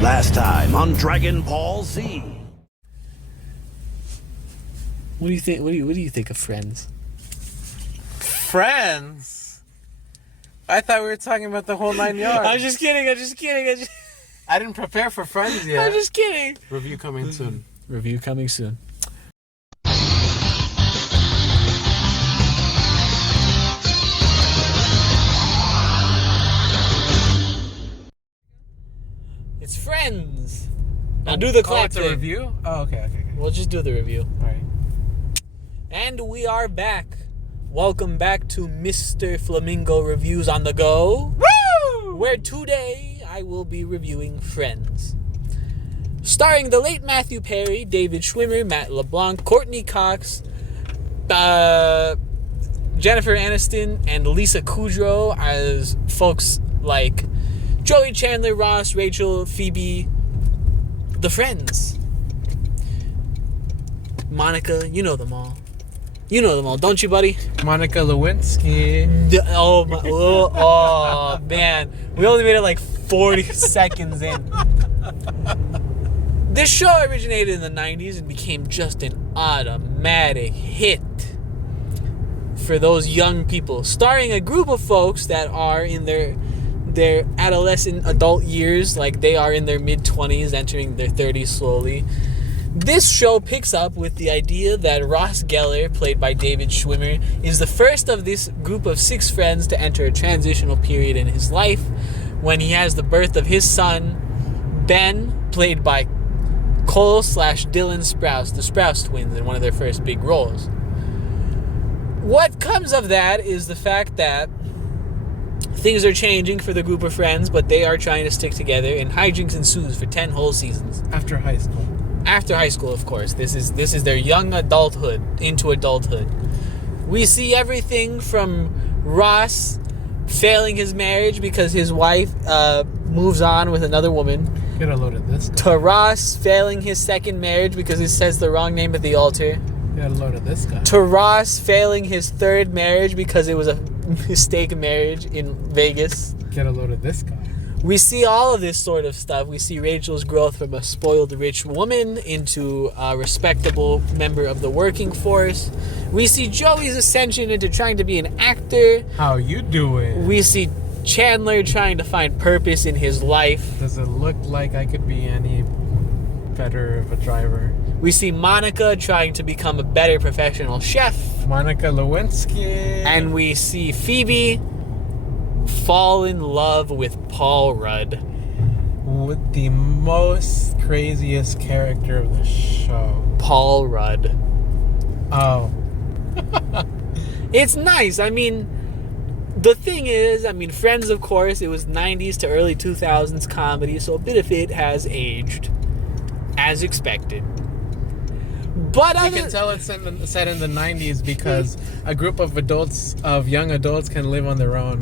Last time on Dragon Ball Z. What do you think? What do you think of Friends? Friends? I thought we were talking about the whole 9 yards. I'm just kidding. I didn't prepare for Friends yet. I'm just kidding. Review coming soon. Review coming soon. It's Friends. Now do the clap it's a thing. review? Oh, okay. We'll just do the review. All right. And we are back. Welcome back to Mr. Flamingo Reviews on the Go. Woo! Where today I will be reviewing Friends. Starring the late Matthew Perry, David Schwimmer, Matt LeBlanc, Courtney Cox, Jennifer Aniston, and Lisa Kudrow as folks like Joey, Chandler, Ross, Rachel, Phoebe, the Friends. Monica, you know them all. You know them all, don't you, buddy? Monica Lewinsky. Oh, man. We only made it like 40 seconds in. This show originated in the 90s and became just an automatic hit for those young people. Starring a group of folks that are in their adolescent adult years, like they are in their mid-20s, entering their 30s slowly. This show picks up with the idea that Ross Geller, played by David Schwimmer, is the first of this group of 6 friends to enter a transitional period in his life when he has the birth of his son, Ben, played by Cole/Dylan Sprouse, the Sprouse twins, in one of their first big roles. What comes of that is the fact that things are changing for the group of friends, but they are trying to stick together, and hijinks ensues for 10 whole seasons. After high school. After high school, of course. This is their young adulthood into adulthood. We see everything from Ross failing his marriage because his wife moves on with another woman, Get a load of this guy. to Ross failing his second marriage because he says the wrong name at the altar, Get a load of this guy. to Ross failing his third marriage because it was a mistake marriage in Vegas. Get a load of this guy. We see all of this sort of stuff. We see Rachel's growth from a spoiled rich woman into a respectable member of the working force. We see Joey's ascension into trying to be an actor. How you doing? We see Chandler trying to find purpose in his life. Does it look like I could be any better of a driver? We see Monica trying to become a better professional chef. Monica Lewinsky. And we see Phoebe fall in love with Paul Rudd. With the most craziest character of the show. Paul Rudd. Oh. It's nice. I mean, the thing is, Friends, of course, it was 90s to early 2000s comedy, so a bit of it has aged as expected. But you can tell it's set in the 90s because a group of young adults can live on their own.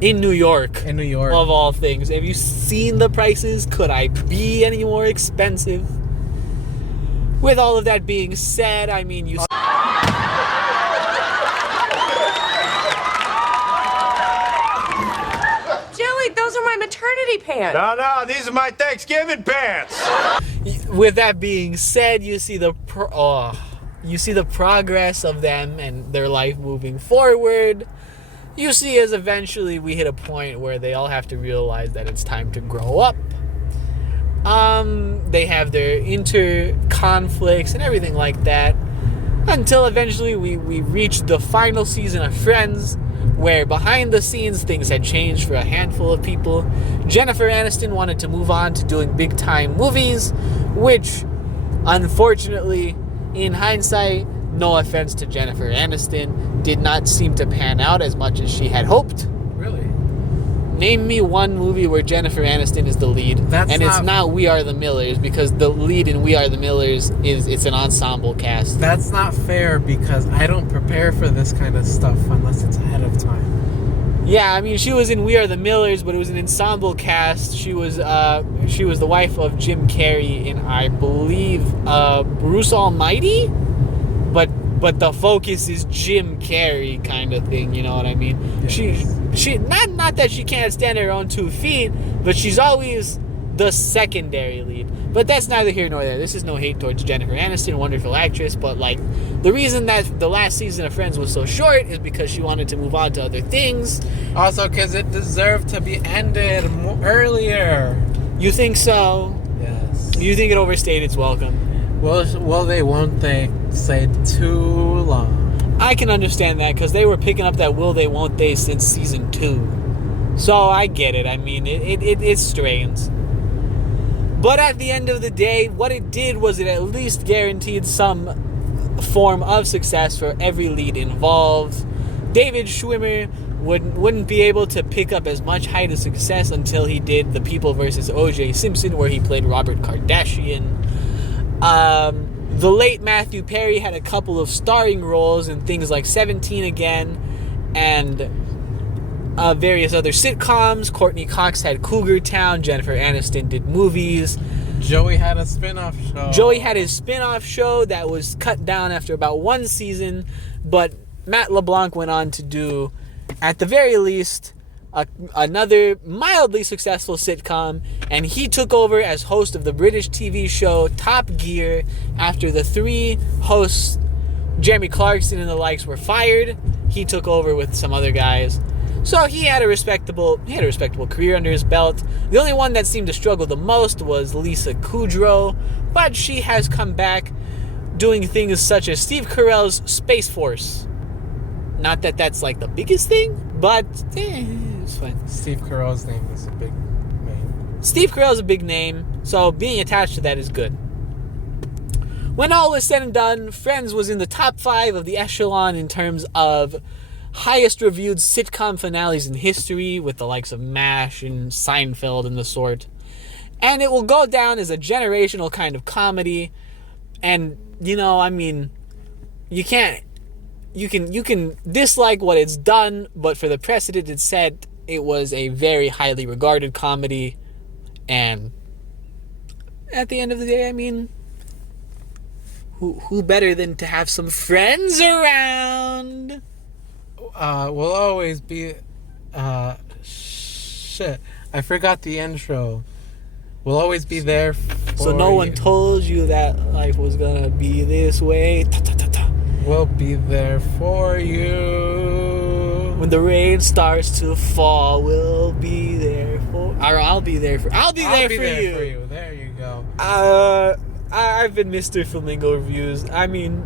In New York. In New York. Of all things. Have you seen the prices? Could I be any more expensive? With all of that being said, you... Joey, those are my maternity pants. No, these are my Thanksgiving pants. With that being said, you see the progress of them and their life moving forward. You see as eventually we hit a point where they all have to realize that it's time to grow up. They have their inter-conflicts and everything like that. Until eventually we reach the final season of Friends, where behind the scenes things had changed for a handful of people. Jennifer Aniston wanted to move on to doing big-time movies, which, unfortunately, in hindsight, no offense to Jennifer Aniston, did not seem to pan out as much as she had hoped. Really? Name me one movie where Jennifer Aniston is the lead. It's not We Are the Millers, because the lead in We Are the Millers it's an ensemble cast. That's not fair because I don't prepare for this kind of stuff unless it's ahead of time. Yeah, she was in We Are the Millers, but it was an ensemble cast. She was the wife of Jim Carrey in, I believe, Bruce Almighty? But the focus is Jim Carrey kind of thing, you know what I mean? Yes. She not that she can't stand her own 2 feet, but she's always the secondary lead. But that's neither here nor there. This is no hate towards Jennifer Aniston, a wonderful actress, but like the reason that the last season of Friends was so short is because she wanted to move on to other things. Also, because it deserved to be ended earlier. You think so? Yes. You think it overstayed its welcome? Well, won't they say too long? I can understand that because they were picking up that will they, won't they since season 2. So I get it. I mean, it strains. But at the end of the day, what it did was it at least guaranteed some form of success for every lead involved. David Schwimmer wouldn't be able to pick up as much height of success until he did The People vs. O.J. Simpson, where he played Robert Kardashian. The late Matthew Perry had a couple of starring roles in things like 17 Again and various other sitcoms. Courtney Cox had Cougar Town. Jennifer Aniston did movies. Joey had a spin-off show. Joey had his spin-off show that was cut down after about one season, but Matt LeBlanc went on to do, at the very least, another mildly successful sitcom, and he took over as host of the British TV show Top Gear after the 3 hosts, Jeremy Clarkson and the likes, were fired. He took over with some other guys. So he had a respectable career under his belt. The only one that seemed to struggle the most was Lisa Kudrow, but she has come back doing things such as Steve Carell's Space Force. Not that that's like the biggest thing, but it's fine. Steve Carell's name is a big name. Steve Carell's a big name, so being attached to that is good. When all was said and done, Friends was in the top 5 of the echelon in terms of highest reviewed sitcom finales in history, with the likes of MASH and Seinfeld and the sort. And it will go down as a generational kind of comedy. And, you know, I mean, you can dislike what it's done, but for the precedent it set, it was a very highly regarded comedy. And at the end of the day, I mean, who better than to have some friends around? Will always be... shit. I forgot the intro. We'll always be there for So no one told you that life was gonna be this way. Ta, ta, ta, ta. We'll be there for you. When the rain starts to fall, we'll be there for... Or I'll be there for... I'll be there for you. There you go. I've been Mr. Flamingo Reviews. I mean,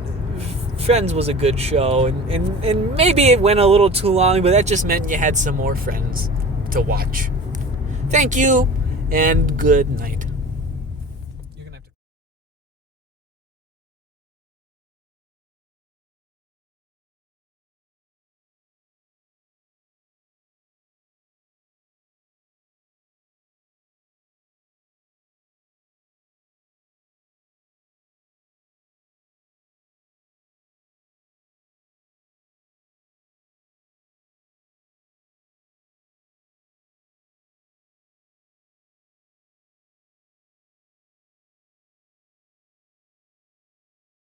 Friends was a good show, and maybe it went a little too long, but that just meant you had some more friends to watch. Thank you, and good night.